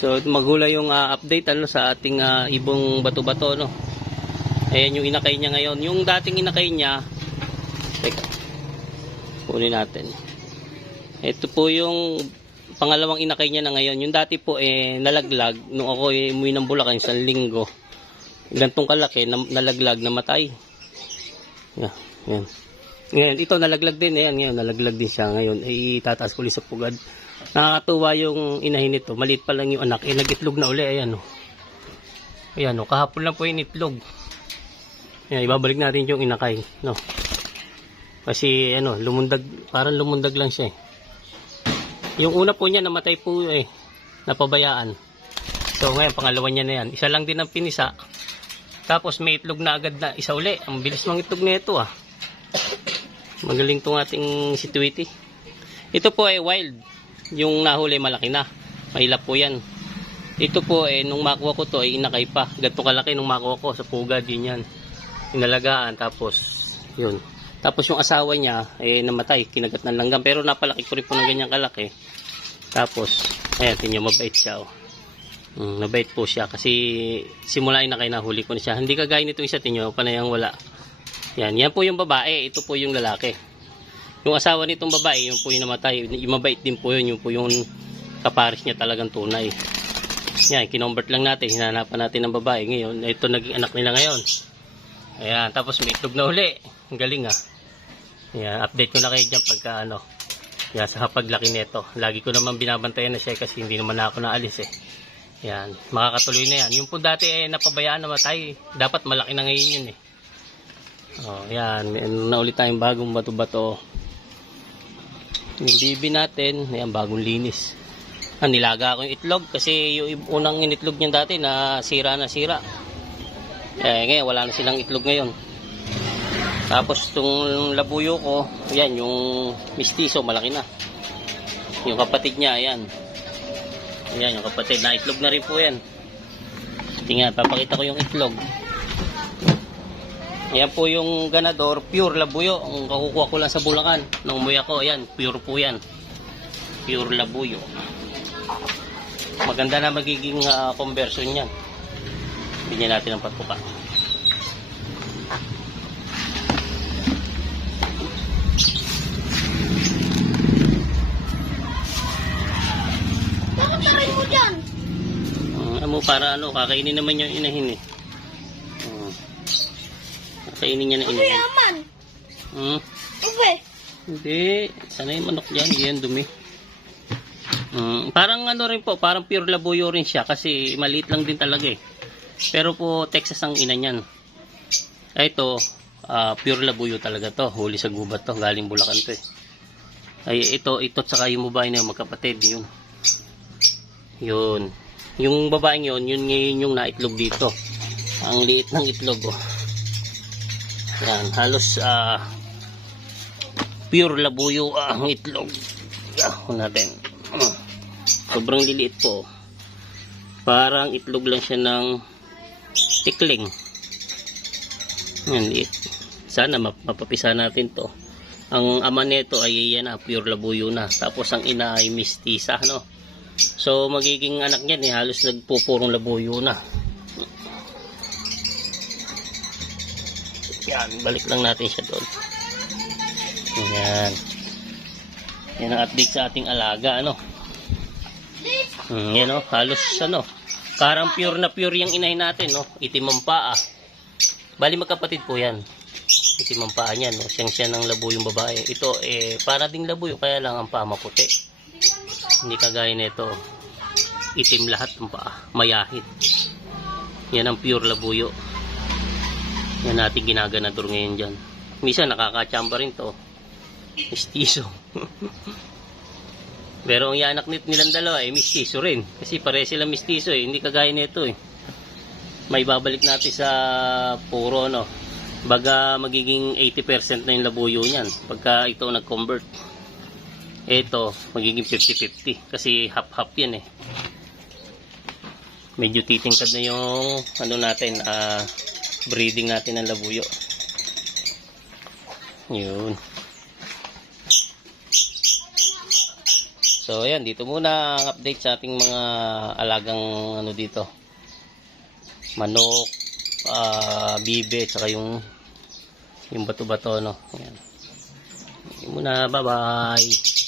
So magula yung update ano sa ating ibong bato-bato no. Ayan yung inakay niya ngayon. Yung dating inakay niya, teka, kunin natin. Ito po yung pangalawang inakay niya na ngayon. Yung dati po nalaglag nung ako umuwi ng Bulacan sa linggo. Gantong kalaki nalaglag, namatay. Yan. Ngayon ito nalaglag din ngayon nalaglag din siya ngayon. Itataas ko ulit sa pugad. Nakakatuwa yung inahin nito. Maliit pa lang yung anak. Nag-itlog na uli. Ayan o. Ayan o. Kahapon lang po yung itlog. Ayan, ibabalik natin yung inakay. No? Kasi lumundag. Parang lumundag lang siya. Yung una po niya namatay po napabayaan. So ngayon pangalawa niya na yan. Isa lang din ang pinisa. Tapos may itlog na agad na isa uli. Ang bilis mang itlog na ito Magaling tong ating si Tweety. Ito po wild. Yung nahuli malaki na. Mahilap po yan. Ito po nung makuha ko to inakay pa. Ganito kalaki nung makuha ko sa pugad din yan. Inalagaan tapos yun. Tapos yung asawa niya namatay. Kinagat ng langgam. Pero napalaki ko rin po ng ganyang kalaki. Tapos ayan tingnan mabait siya mabait po siya. Kasi simula inakay nahuli ko na siya. Hindi kagaya nito isa tingnan. Panayang wala. Yan po yung babae. Ito po yung lalaki. Yung asawa nitong babae, yung po yung namatay. Yung mabait din po yun. Yung po yung kaparis niya talagang tunay. Yan, kinombert lang natin. Hinanapan natin ng babae. Ngayon, ito naging anak nila ngayon. Ayan, tapos may itlog na uli. Ang galing Ayan, update ko na kayo dyan pagka yan, sa paglaki nito. Lagi ko naman binabantayan na siya kasi hindi naman ako naalis Ayan, makakatuloy na yan. Yung po dati napabayaan namatay. Dapat malaki na ngayon yun yan, na ulit tayong bagong bato-bato. Yung bibi natin, ayan, bagong linis. Nilaga ko yung itlog kasi yung unang initlog niya dati na sira. Ngayon wala na silang itlog ngayon. Tapos itong labuyo ko, ayan, yung mistiso, malaki na. Yung kapatid niya, ayan. Ayan, yung kapatid, na itlog na rin po yan. Tingnan, papakita ko yung itlog. Ayan po yung ganador, pure labuyo. Ang kakukuha ko lang sa Bulacan. Nung umuwi ako, ayan, pure po yan. Pure labuyo. Maganda na magiging conversion yan. Bigyan natin ng pagpupa. Bakit taray mo dyan? Para kakainin naman yung inahin Kainin niya na inahin. Uy, aman. Uwe. Hindi. Sana yung manok dyan. Hindi yan dumi. Parang rin po. Parang pure labuyo rin siya. Kasi maliit lang din talaga Pero po Texas ang ina niyan. Ito. Pure labuyo talaga to. Huli sa gubat to. Galing Bulacan to ito tsaka yung babae na magkapatid. Yun. Yung babaeng yun ngayon yung naitlog dito. Ang liit ng itlog Yan, halos pure labuyo ang itlog. Natin. Sobrang liliit po. Parang itlog lang siya ng tikling. Yan, liit. Sana mapapisa natin to. Ang ama nito ay yan pure labuyo na. Tapos ang ina ay mistisa, So magiging anak niyan halos nagpupurong labuyo na. Yan, balik lang natin siya doon. Yan. Yan ang update sa ating alaga, Yan, halos, parang pure na pure yung inahin natin, Itim ang paa. Bali magkapatid po yan. Itim ang paa niyan, Siyang ng labuyong babae. Ito, para ding labuyo, kaya lang ang paa maputi. Hindi kagaya nito. Itim lahat ang paa. Mayahit. Yan ang pure labuyo. Yan natin ginaganador ngayon dyan. Minsan nakakachamba rin to. Mistiso. Pero ang yanak nilang dalawa mistiso rin. Kasi pare sila mistiso Hindi kagaya nito May babalik natin sa puro Baga magiging 80% na yung labuyo niyan. Pagka ito nag-convert. Ito magiging 50-50. Kasi half-half yan Medyo titingkad na yung natin breeding natin ng labuyo. Yun. So, ayan, dito muna ang update sa ating mga alagang ano dito. Manok, bibe, at saka yung bato-bato, no. Ayan. Yun muna, bye-bye.